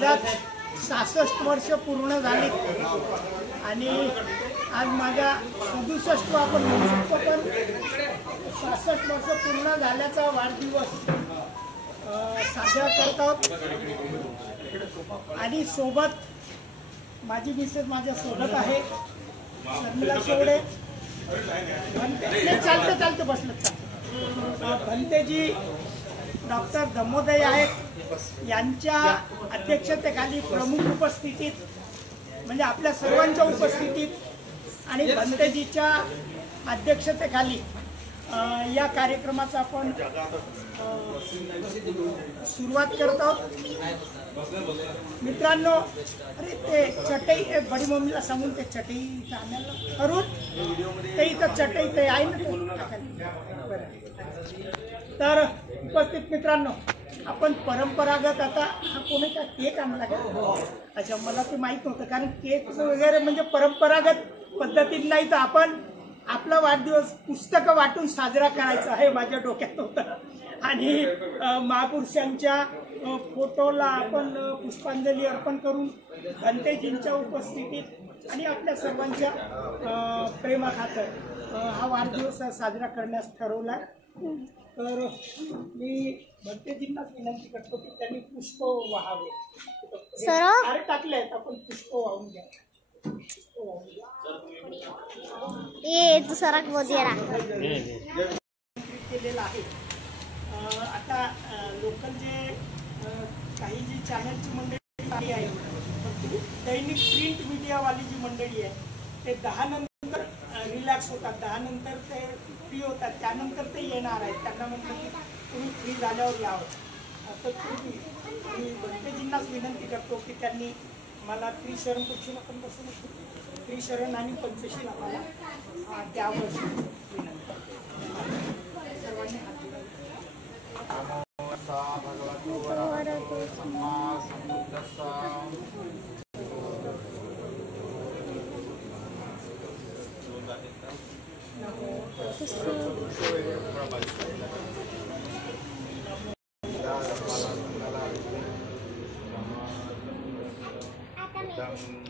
66 वर्ष पूर्ण झाली आणि आज माझा 67 आपण म्हणू शकतो, पण 66 वर्ष पूर्ण झाल्याचा वाढदिवस साजरा करत आहोत। आणि सोबत माझी मिसेस माझ्या सोबत आहे, शर्मिला शेवडे। चालते बसलं भंतेजी डॉक्टर धमोदय आहेत, यांच्या अध्यक्षतेखाली प्रमुख उपस्थितीत म्हणजे आपल्या सर्वांच्या उपस्थितीत आणि भंतेजीच्या अध्यक्षतेखाली या कार्यक्रमाचा आपण सुरुवात करत आहोत। मित्रांनो, अरे ते चटई बडी मम्मीला सांगून ते चटई आणायला करून ते इथं चटई ते आहे ना। तर उपस्थित मित्रांनो, आपण परंपरागत आता हा कोणी काय केक आणला का? अच्छा, मला ते माहीत नव्हतं, कारण केक वगैरे म्हणजे परंपरागत पद्धतीत नाही, तर आपण आपला वाढदिवस पुस्तकं वाटून साजरा करायचा आहे माझ्या डोक्यात होतं। आणि महापुरुषांच्या फोटोला आपण पुष्पांजली अर्पण करून भंतेजींच्या उपस्थितीत आणि आपल्या सर्वांच्या प्रेमाखातर हा वाढदिवस साजरा करण्यास ठरवला। तर मी भंतेजींनाच विनंती करतो की त्यांनी पुष्प वाहावे। अरे टाकले आहेत, आपण पुष्प वाहून घ्या। ये तू सरक बोलिएरा केलेला आहे। आता लोकल जे काही जी चॅनलची मंडळी आहे, दैनिक प्रिंट मीडियावाली जी मंडळी आहे, ते 10 नंतर रिलॅक्स होतात, 10 नंतर ते फ्री होतात, त्यानंतर ते येणार आहेत। त्यांना म्हटलं की तुम्ही फ्री झाल्यावर यावं। तर मी भंतेजींनाच विनंती करतो की त्यांनी मला त्रिशरण पक्षीला पण बसून त्रिशरण आणि पंचशील आम्हाला द्यावं विनंती। सर्वांनी हात जोडावे।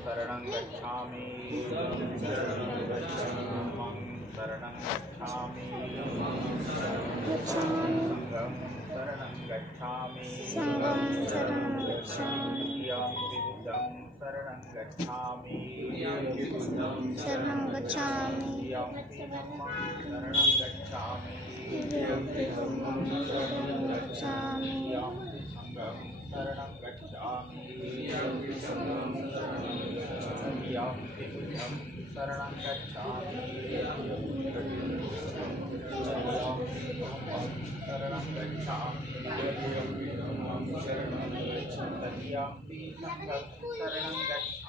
शरणं गच्छामि शरणं गच्छामि संघं शरणं गच्छामि यं विबुद्धं शरणं गच्छामि यं धम्मं शरणं गच्छामि यं संघं शरणं गच्छामि यं विबुद्धं शरणं गच्छामि शरणं गच्छामि शरणं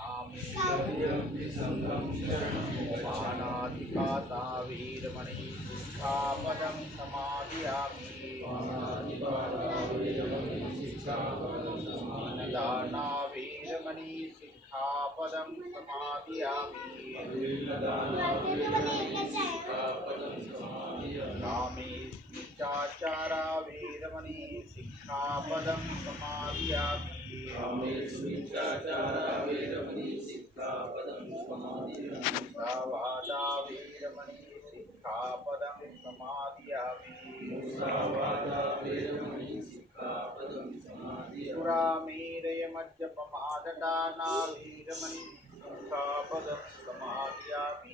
गच्छामि पाणातिपाता वीरमणि सिक्खापदं समादयामि दाना वीरमणि सिक्खापदं समादयामि कामेष्मिच्छाचारा वीरमणि सिक्खापदं समादयामि मुसावादा वीरमणि सिक्खापदं समादयामि सुरामेरय मज्जपमाददाना वीरमणि सिक्खापदं समादयामि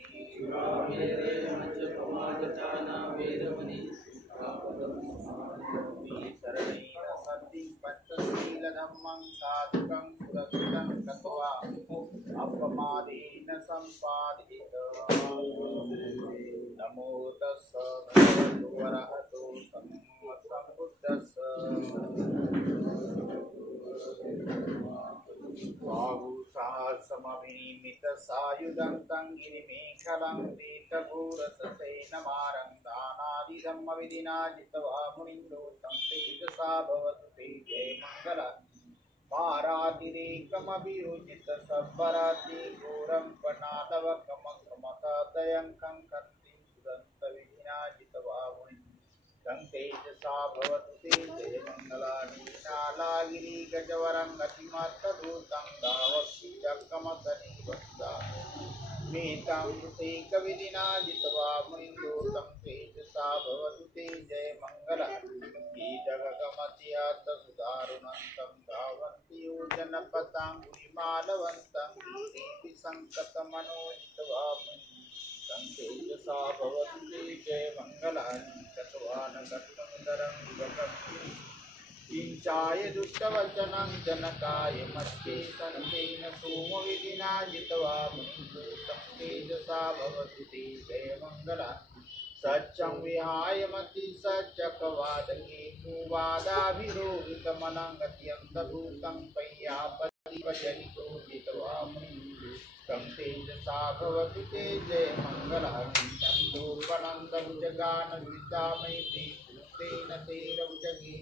शरणेन सद्दिं पञ्चशीलधम्मं साधुकं सुरक्षितं कृत्वा अपमादेन सम्पादित। नमो तस्स भगवतो वरहतो सम्बुद्धस्स बाहुसहस्रमभिनिमितसायुधं तं गिरिमेखलं पीठभूरससेनमारं दानादिधम्मविधिना जित्वा मुनिन्दो तं तेजसा भवतु ते जयमङ्गल पारातिरेकमभिरुचित सब्बराति घोरं पनादवकमक्रमतादयं कंकन्तिं सुदन्तविधिना जित्वा मुनिन्दो तं तेजसा भवतु ते जयमङ्गलानि शालागिरि गजवरं गतिमत्तभूतं दावक्षिचक्रमसनिवत्सा मेतां सेकविधिना जित्वा मुनिन्दोतं तेजसा भवतु ते जयमङ्गलानि ईदगगमत्यात् सुदारुणन्तं धावन्ति योजनपताङ्गुलिमालवन्तं कीर्ति सङ्कतमनोजित्वा तेजसा भवतु ते जयमङ्गलानि चत्वानगतमुदरं विभक्ति किञ्चाय दुष्टवचनं जनकाय मध्ये सन्तेन सोमविधिना जित्वा मुनिन्दोतं तेजसा भवतु ते जयमङ्गलानि सच्चं विहाय मति सच्चकवादके वादाभिरोहितमनं गत्यन्तभूतं पय्यापति वचनितो जित्वा मुनिन्दोतं तेजसा भवतु ते जयमङ्गलानि तन्दोपनन्दं जगानविदामयति तेन तेरवजगे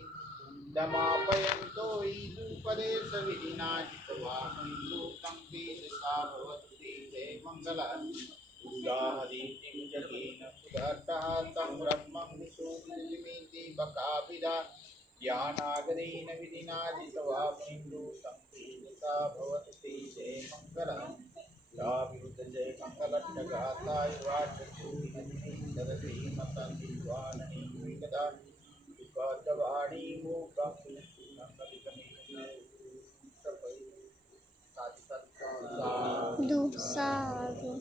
दमापयन्तो ईदुपदेशविधिना जित्वा मुनिन्दोतं तेजसा भवतु ते जयमङ्गलानि उदाहरीतिं जगेन सुधर्तहातं ब्रह्मं विशोभिमिति बकाभिदा ज्ञानागरेण विधिना जित्वा मुनिन्दोतं तेजसा भवतु ते जयमङ्गलानि विरुद्ध जयमङ्गलट्टगाताय वाचोदधि मतन्दिवाणी विगदा विपदवाणी मूकं साधु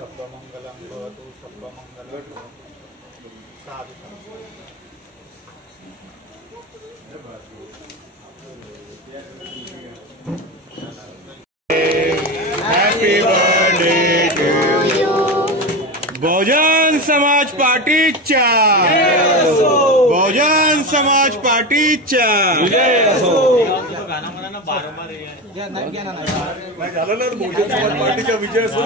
सर्वमङ्गलं भवतु सर्वमङ्गलं साधु happy birthday to you Bahujan Samaj पार्टीच्या बहुजन समाज पार्टीच्या झालं ना बहुजन समाज पार्टीचा विजय असतो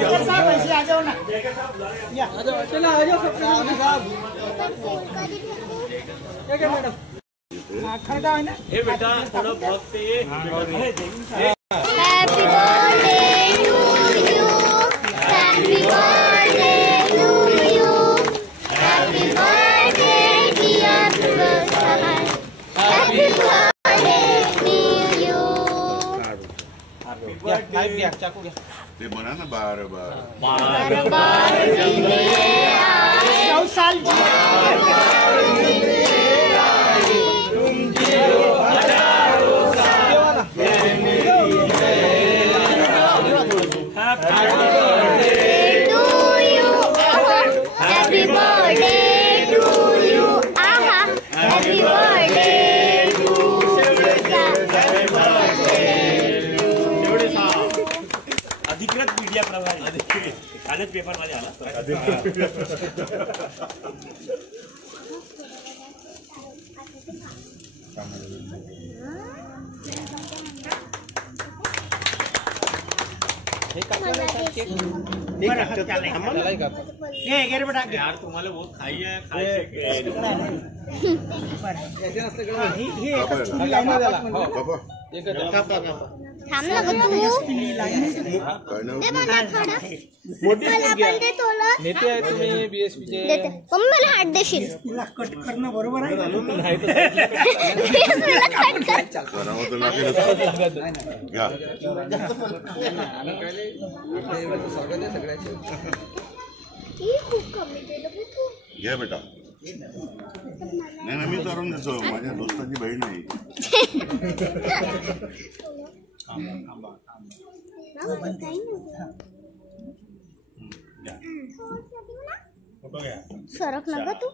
हे बेटा थोड़ा बहुत पे Happy birthday to you. Happy birthday to you. Happy birthday dear Prasad. Happy birthday to you. ते म्हणा ना बार बार बार जिंदे आए 100 साल Happy birthday to you. Aha. Happy birthday to अधिकृत मीडिया प्रभारी कालच पेपर मध्ये आला यार तुम्हाला वो खाई है थांब ना गं तू दे मला थोडं मला पण दे थोडं नेते आहे तुम्ही बीएसपीचे देते मला हात देशील तिला कट करणं बरोबर आहे मला कट कर करावं तर लागेल घ्या ही खूप कमी दिलं बघ तू घ्या बेटा नाही ना मी करून देतो माझ्या दोस्ताची बहीण आहे सरक ना गं तू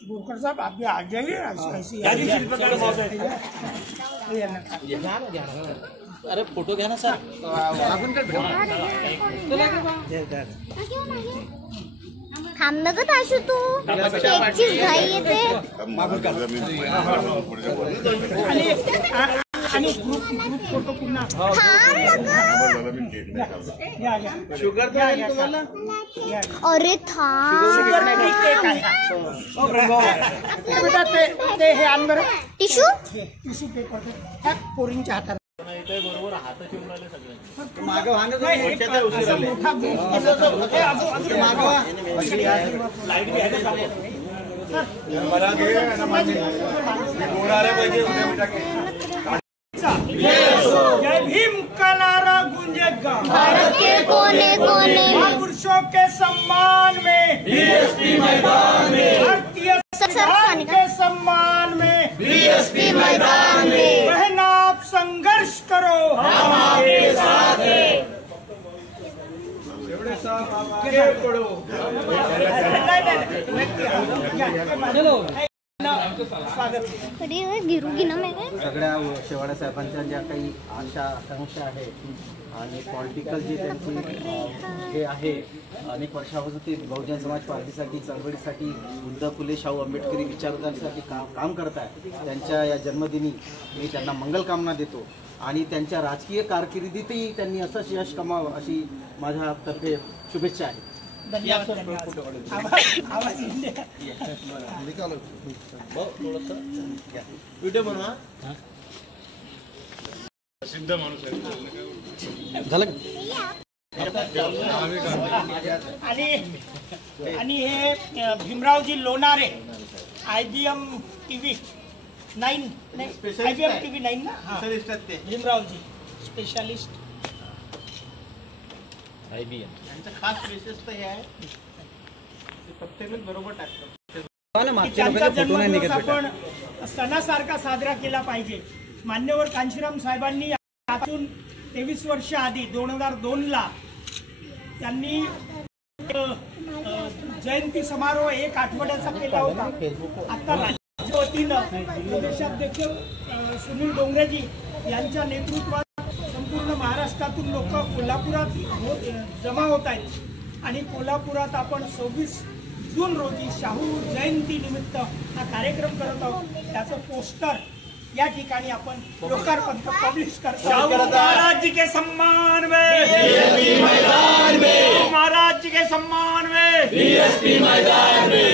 बोरकर साहब आप भी आ जाइए ऐसी अरे फोटो घ्या ना सर आपण थांब ना गं ताशू तू एकचीच घाई येते मला आणि ग्रुप फोटो पुन्हा झालं मी केक नाही खाल्ला. या या शुगर या तुम्हाला अरे थांब शुगर फ्री केक आहे बेटा ते हे आण बरं टिशू टिश्यू पेपर त्या पोरींच्या हातात बरोबर हाताची उमराले सगळे मागं वाहन नाही, एक असा मोठा ग्रुप हे अजून मागवा मला घे आणि माझे गोड आले पाहिजे उद्या मी टाकेन. जय भीम का नारा गूंजेगा भारत के कोने कोने महापुरुषों के सम्मान में बीएसपी मैदान में भारतीय संविधान के सम्मान में बीएसपी मैदान में बहन आप संघर्ष करो हम आपके साथ हैं स्वागत अरे गिरूगी ना मैं सगळ्या शेवाळे साहेबांच्या ज्या काही आशा आकांक्षा आहेत आणि पॉलिटिकल जे त्यांची हे आहे अनेक वर्षापासून ते बहुजन समाज पार्टीसाठी चळवळीसाठी बुद्ध फुले शाहू आंबेडकरी विचारधारेसाठी काम करत आहे. त्यांच्या या जन्मदिनी मी त्यांना मंगलकामना देतो आणि त्यांच्या राजकीय कारकिर्दीतही त्यांनी असंच यश कमावं अशी माझ्यातर्फे शुभेच्छा आहेत. धन्यवाद आवाज व्हिडिओ बनवा प्रसिद्ध माणूस आहे. झालं आणि हे भीमरावजी Lonare IBM TV 9 IBM TV 9 ना हा भीमरावजी स्पेशालिस्ट IBM त्यांचं खास विशेषता हे आहे ते प्रत्येक बरोबर टाकतात. त्यांचा जन्मदिवस आपण सणासारखा साजरा केला पाहिजे. मान्यवर कांशीराम साहेबांनी यातून 23 वर्ष आधी 2002ला त्यांनी जयंती समारोह 1 आठवड्याचा केला होता. आता राज्य वतीनं प्रदेशाध्यक्ष सुनील डोंगरेजी यांच्या नेतृत्वात संपूर्ण महाराष्ट्रातून लोक कोल्हापुरात जमा होत आहेत आणि कोल्हापुरात आपण 26 जून रोजी शाहू जयंती निमित्त हा कार्यक्रम करत आहोत. त्याचं पोस्टर या ठिकाणी आपण लोकार्पण पब्लिश करतो. महाराज जी के सम्मान में बीएसपी मैदान में महाराज जी के सम्मान में बीएसपी मैदान में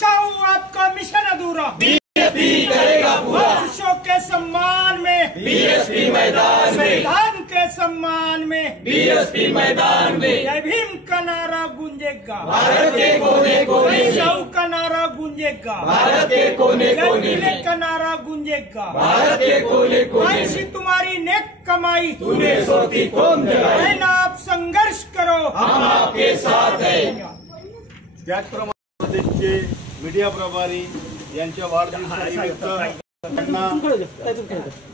शाहू आपका मिशन अधूरा बीएसपी करेगा पूरा पुरुषों के सम्मान में बीएसपी मैदान में संविधान के सम्मान में बीएसपी मैदान में जय भीम का नारा गूंजेगा भारत के कोने कोने शाहू का नारा गूंजेगा भारत के कोने जय कोने भीम का नारा गूंजेगा भारत के कोने कोने ऐसी तुम्हारी नेक कमाई तूने सोती कौन जगाई बहन आप संघर्ष करो हम आपके साथ हैं. त्याचप्रमाणे प्रदेशचे मीडिया प्रभारी यांच्या वाढदिवसानिमित्त त्यांना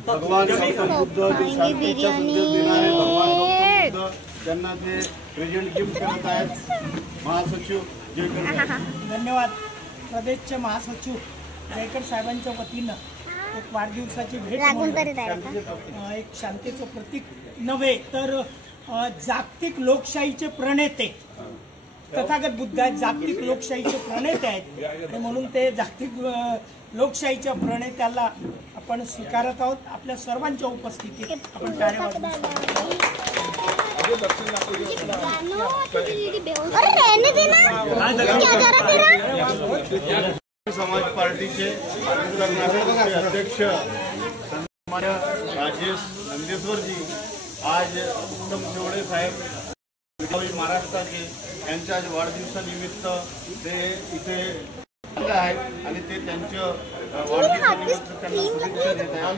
भगवान गौतम बुद्ध जे शांतीचा संदेश देणारे भगवान गौतम बुद्ध त्यांना ते प्रेझेंट गिफ्ट करत आहेत. महासचिव जयकर धन्यवाद. प्रदेशचे महासचिव जयकर साहेबांच्या वतीनं एक वाढदिवसाची भेट लागून म्हणून तरी द्यायला एक शांतीचं प्रतीक नव्हे तर जागतिक लोकशाहीचे प्रणेते तथागत बुद्ध आहेत. जागतिक लोकशाहीचे प्रणेते आहेत आणि म्हणून ते जागतिक लोकशाहीच्या प्रणेत्याला आपण स्वीकारत आहोत. आपल्या सर्वांच्या उपस्थितीत आपण टाळ्या वाजवू. अरे रहने देना क्या जा रहा तेरा समाज पार्टीचे अध्यक्ष सन्मान्य राजेश नंदेश्वरजी आज उत्तम शेवडे साहेब महाराष्ट्राचे यांच्या आज वाढदिवसानिमित्त ते इथे आहेत आणि ते त्यांच्या वाढदिवसानिमित्त त्यांना शुभेच्छा देत आहेत.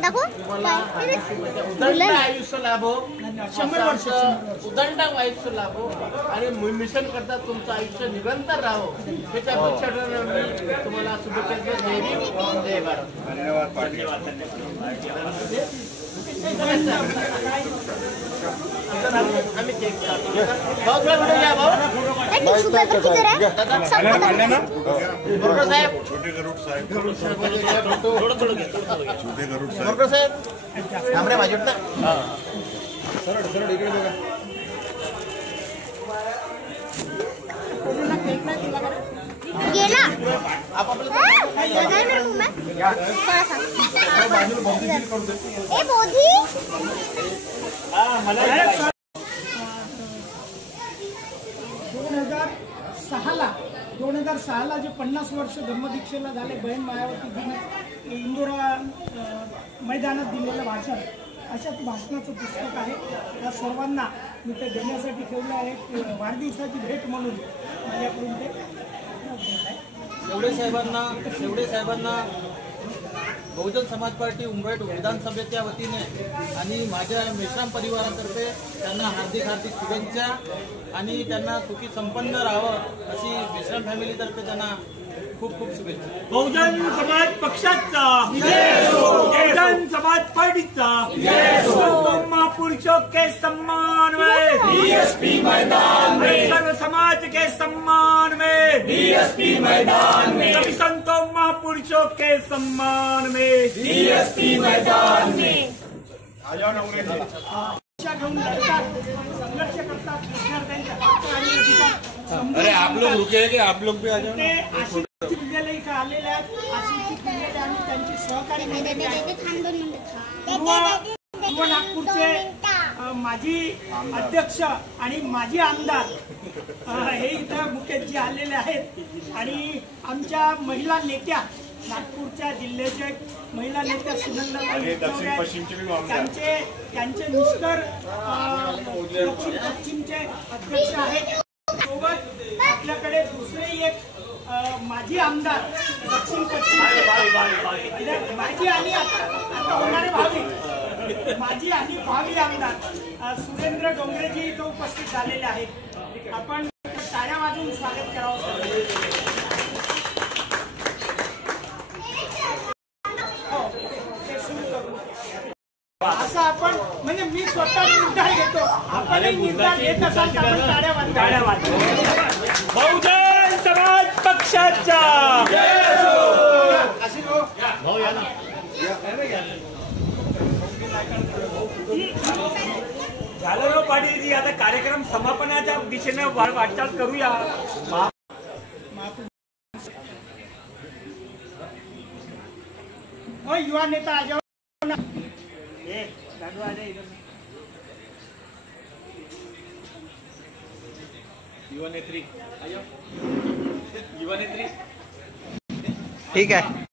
दाखव उदंड आयुष्य लाभो 100 वर्ष उदंड आयुष्य लाभो आणि मिशन करता तुमचं आयुष्य निरंतर राहो त्याच्यापेक्षा मी तुम्हाला शुभेच्छा देतो. जय भीम, जय भारत. धन्यवाद पाटील. आम्ही केक कापतो. भाऊ थोडा व्हिडिओ घ्या भाऊ. टिश्यू पेपर किधर है बोरकर साहेब छोटे गरुड साहेब छोटे गरुड साहेब बोरकर साहेब थांबरे माझ्या ना गेला आपापलं लगा है मेरे मुंह में ए बोधी 2006ला जे 50 वर्ष धम्मदीक्षेला झाले बहीण मायावती इंदोरा मैदानात दिलेलं भाषण अशा भाषणाचं पुस्तक आहे. या सर्वांना मी ते देण्यासाठी ठेवलं आहे. वाढदिवसाची भेट म्हणून माझ्याकडून ते शेवडे साहेबांना बहुजन समाज पार्टी उमरेड विधानसभेच्या वतीने आणि माझ्या मेश्राम परिवारातर्फे त्यांना हार्दिक शुभेच्छा आणि त्यांना सुखी संपन्न राहावं अशी मेश्राम फॅमिलीतर्फे त्यांना खूप खूप शुभेच्छा. बहुजन समाज पक्षाचा बहुजन समाज पार्टीचा महापुरुषों के सम्मान में बीएसपी मैदान में, सर्व समाज के सम्मान में बीएसपी मैदान में, सभी संतों महापुरुषों के सम्मान में बीएसपी मैदान में. घेऊन लढतात, संघर्ष करतात विद्यार्थ्यांच्या हक्क आणि अधिकार. अरे आप लोग रुके कि आप लोग भी आ जाओ. ते आशिष विद्यालय इथं आलेले आहेत. आशिष विद्यालय आणि त्यांची सहकारी पूर्व नागपूरचे माजी अध्यक्ष आणि माजी आमदार हे इथं मुकेशजी आलेले आहेत आणि आमच्या महिला नेत्या नागपूरच्या जिल्ह्याचे महिला नेत्या सुनंदाताई त्यांचे मिस्टर दक्षिण पश्चिमचे अध्यक्ष आहेत. सोबत आपल्याकडे दुसरे एक माजी आमदार दक्षिण पश्चिम माजी आणि आता होणारे भावी माजी आणि भावी आमदार सुरेंद्र डोंगरेजी इथं उपस्थित झालेले आहेत. आपण टाळ्या वाजवून स्वागत करावं. असं आपण म्हणजे मी स्वतः निर्धार घेतो. आपणही निर्धार घेत असाल तर आपण टाळ्या वाजवा. बहुजन समाज पक्षाचा झालं पाटीलजी. आता कार्यक्रम समापनाच्या दिशेने वाटचाल करूया. युवा नेता आज युवा नेत्री ठीक आहे.